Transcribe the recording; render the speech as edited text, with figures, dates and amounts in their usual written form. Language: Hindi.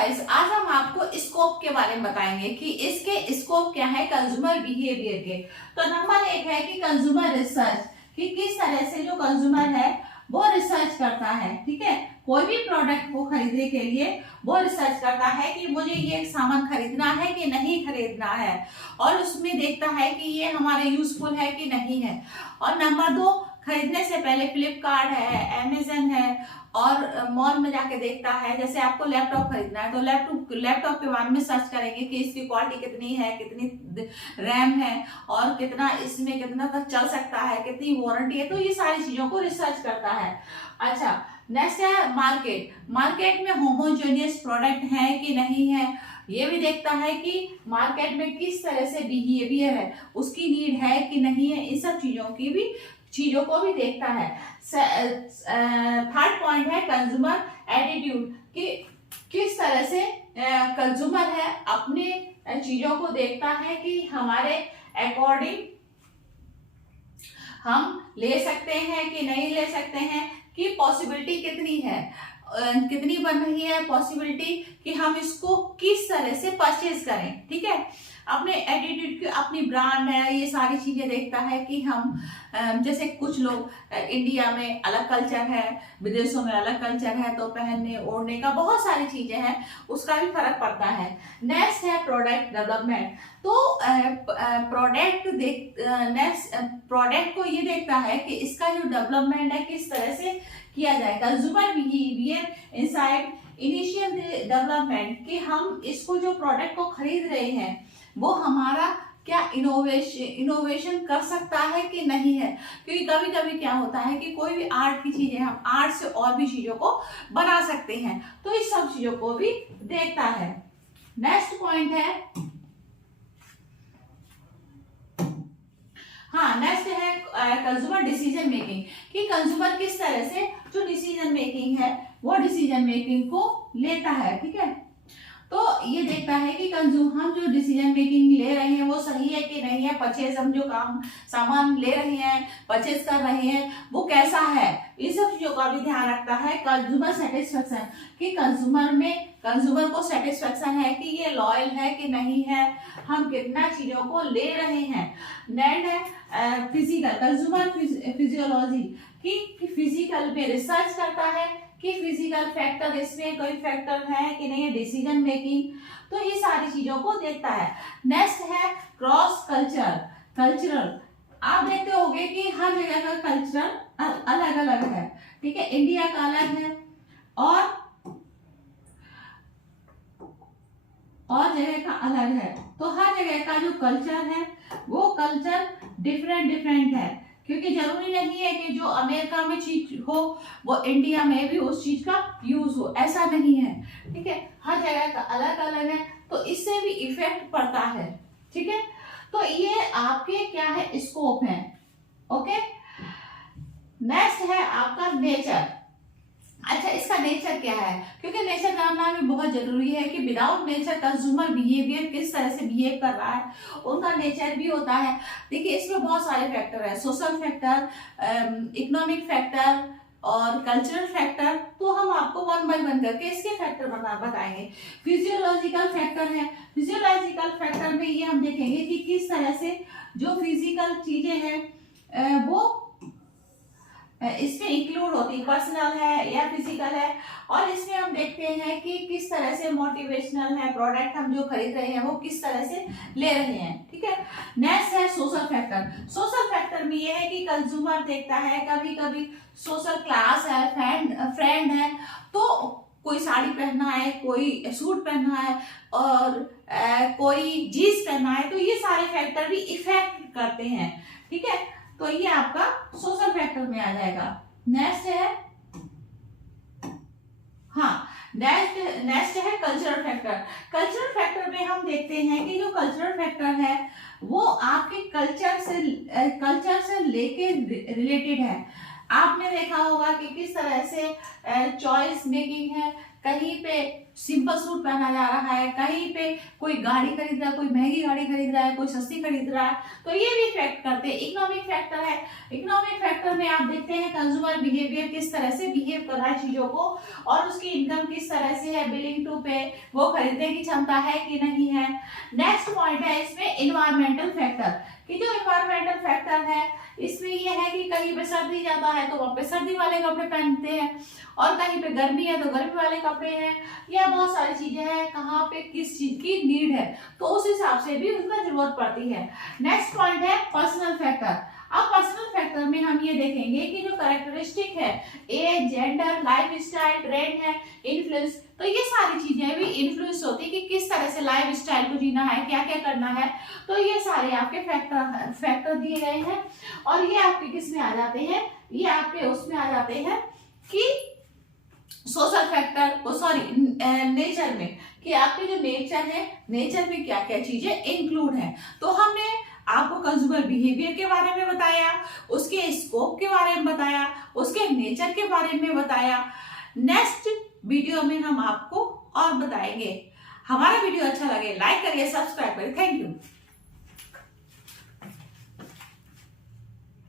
गाइस, आज हम आपको स्कोप के बारे में बताएंगे कि इसके स्कोप क्या है कंज्यूमर बिहेवियर के। तो नंबर एक है कि कंज्यूमर रिसर्च, कि किस तरह से जो कंज्यूमर है वो रिसर्च करता है। ठीक है, कोई भी प्रोडक्ट को खरीदने के लिए वो रिसर्च करता है कि मुझे ये सामान खरीदना है कि नहीं खरीदना है, और उसमें देखता है कि ये हमारे यूजफुल है कि नहीं है। और नंबर दो, खरीदने से पहले फ्लिपकार्ट है, अमेजन है, और मॉल में जाके देखता है। जैसे आपको लैपटॉप खरीदना है तो लैपटॉप के बारे में सर्च करेंगे कि इसकी क्वालिटी कितनी है, कितनी रैम है, और कितना इसमें कितना तक चल सकता है, कितनी वारंटी है। तो ये सारी चीजों को रिसर्च करता है। अच्छा, नेक्स्ट है मार्केट में होमोजेनियस प्रोडक्ट है कि नहीं है, ये भी देखता है कि मार्केट में किस तरह से बिहेवियर है, उसकी नीड है कि नहीं है। इन सब चीजों को भी देखता है। थर्ड पॉइंट है कंज्यूमर एटीट्यूड, कि किस तरह से कंज्यूमर है अपने चीजों को देखता है कि हमारे अकॉर्डिंग हम ले सकते हैं कि नहीं ले सकते हैं, कि पॉसिबिलिटी कितनी है, कितनी बन रही है पॉसिबिलिटी कि हम इसको किस तरह से परचेज करें। ठीक है, अपने एटीट्यूड की अपनी ब्रांड है, ये सारी चीजें देखता है कि हम जैसे कुछ लोग इंडिया में अलग कल्चर है, विदेशों में अलग कल्चर है, तो पहनने ओढ़ने का बहुत सारी चीजें हैं, उसका भी फर्क पड़ता है। नेक्स्ट है प्रोडक्ट डेवलपमेंट, तो प्रोडक्ट को ये देखता है कि इसका जो डेवलपमेंट है किस तरह से किया जाए। Consumer behaviour inside initial development, कि हम इसको जो प्रोडक्ट को खरीद रहे हैं वो हमारा क्या इनोवेशन कर सकता है कि नहीं है। क्योंकि कभी कभी क्या होता है कि कोई भी आर्ट की चीजें हम आर्ट से और भी चीजों को बना सकते हैं, तो इस सब चीजों को भी देखता है। नेक्स्ट पॉइंट है, नेक्स्ट है कंज्यूमर डिसीजन मेकिंग, कि कंज्यूमर किस तरह से जो डिसीजन मेकिंग है वो डिसीजन मेकिंग को लेता है। ठीक है, तो ये देखता है कि हम जो डिसीजन मेकिंग ले रहे हैं वो सही है कि नहीं है, परचेज हम जो सामान ले रहे हैं, परचेज कर रहे हैं, वो कैसा है, इन सब चीजों का भी ध्यान रखता है। कंज्यूमर सेटिस्फेक्शन, कि कंज्यूमर को सेटिस्फेक्शन है कि ये लॉयल है कि नहीं है, हम कितना चीजों को ले रहे हैं। नेक्स्ट है फिजिकल कंज्यूमर फिजियोलॉजी, कि फिजिकल पे रिसर्च करता है कि फिजिकल फैक्टर इसमें कोई फैक्टर है कि नहीं है, डिसीजन मेकिंग, तो ये सारी चीजों को देखता है। नेक्स्ट है क्रॉस कल्चरल, आप देखते होंगे कि हर जगह का कल्चरल अलग अलग है। ठीक है, इंडिया का अलग है और जगह का अलग है, तो हर जगह का जो कल्चर है वो कल्चर डिफरेंट है। क्योंकि जरूरी नहीं है कि जो अमेरिका में चीज हो वो इंडिया में भी उस चीज का यूज हो, ऐसा नहीं है। ठीक है, हर जगह का अलग अलग है, तो इससे भी इफेक्ट पड़ता है। ठीक है, तो ये आपके क्या है स्कोप है। ओके, नेक्स्ट है आपका नेचर। अच्छा, इसका नेचर क्या है, क्योंकि नेचर जानना भी बहुत जरूरी है कि विदाउट नेचर कंज्यूमर बिहेवियर किस तरह से बिहेव कर रहा है, उनका नेचर भी होता है। देखिए, इसमें बहुत सारे फैक्टर है, सोशल फैक्टर, इकोनॉमिक फैक्टर और कल्चरल फैक्टर। तो हम आपको वन बाय वन करके इसके फैक्टर बताएंगे। फिजियोलॉजिकल फैक्टर है, फिजियोलॉजिकल फैक्टर में ये हम देखेंगे कि किस तरह से जो फिजिकल चीजें हैं वो इसमें इंक्लूड होती है, पर्सनल है या फिजिकल है, और इसमें हम देखते हैं कि किस तरह से मोटिवेशनल है, प्रोडक्ट हम जो खरीद रहे हैं वो किस तरह से ले रहे हैं। ठीक है, नेक्स्ट है सोशल फैक्टर। सोशल फैक्टर में ये है कि कंज्यूमर देखता है, कभी कभी सोशल क्लास है, फ्रेंड है, तो कोई साड़ी पहनना है, कोई सूट पहनना है, और कोई जीन्स पहनना है, तो ये सारे फैक्टर भी इफेक्ट करते हैं। ठीक है, तो ये आपका सोशल फैक्टर में आ जाएगा। नेक्स्ट है कल्चरल फैक्टर। कल्चरल फैक्टर में हम देखते हैं कि जो कल्चरल फैक्टर है वो आपके कल्चर से लेके रिलेटेड है। आपने देखा होगा कि किस तरह से चॉइस मेकिंग है, कहीं पे सिंपल सूट पहना जा रहा है, कहीं पे कोई गाड़ी खरीद रहा है, कोई महंगी गाड़ी खरीद रहा है, कोई सस्ती खरीद रहा है, तो ये भी इफेक्ट करते हैं। इकोनॉमिक फैक्टर है, इकोनॉमिक फैक्टर में आप देखते हैं कंज्यूमर बिहेवियर किस तरह से बिहेव कर रहा है चीजों को, और उसकी इनकम किस तरह से है, बिलिंग टू पे, वो खरीदने की क्षमता है कि नहीं है। नेक्स्ट पॉइंट है इसमें इन्वायरमेंटल फैक्टर, कि जो इन्वायरमेंटल फैक्टर है इसमें ये है कि कहीं पे सर्दी ज्यादा है तो वहाँ पे सर्दी वाले कपड़े पहनते हैं, और कहीं पे गर्मी है तो गर्मी वाले कपड़े हैं, या बहुत सारी चीजें हैं कहाँ पे किस चीज की नीड है, तो उस हिसाब से भी उनका जरूरत पड़ती है। नेक्स्ट पॉइंट है पर्सनल फैक्टर। अब पर्सनल फैक्टर में हम ये देखेंगे कि जो कैरेक्टरिस्टिक है, age, gender, life style, trend है, इन्फ्लुएंस, तो ये सारी चीजें भी इन्फ्लुएंस होती है कि किस तरह से लाइफ स्टाइल को जीना है, क्या क्या करना है, तो ये सारे आपके फैक्टर दिए गए हैं। और ये आपके किस में आ जाते हैं, ये आपके उसमें आ जाते हैं कि सोशल फैक्टर, सॉरी नेचर में, कि आपके जो नेचर है, नेचर में क्या क्या चीजें इंक्लूड है। तो हमने आपको कंज्यूमर बिहेवियर के बारे में बताया, उसके स्कोप के बारे में बताया, उसके नेचर के बारे में बताया। नेक्स्ट वीडियो में हम आपको और बताएंगे। हमारा वीडियो अच्छा लगे लाइक करिए, सब्सक्राइब करिए। Thank you.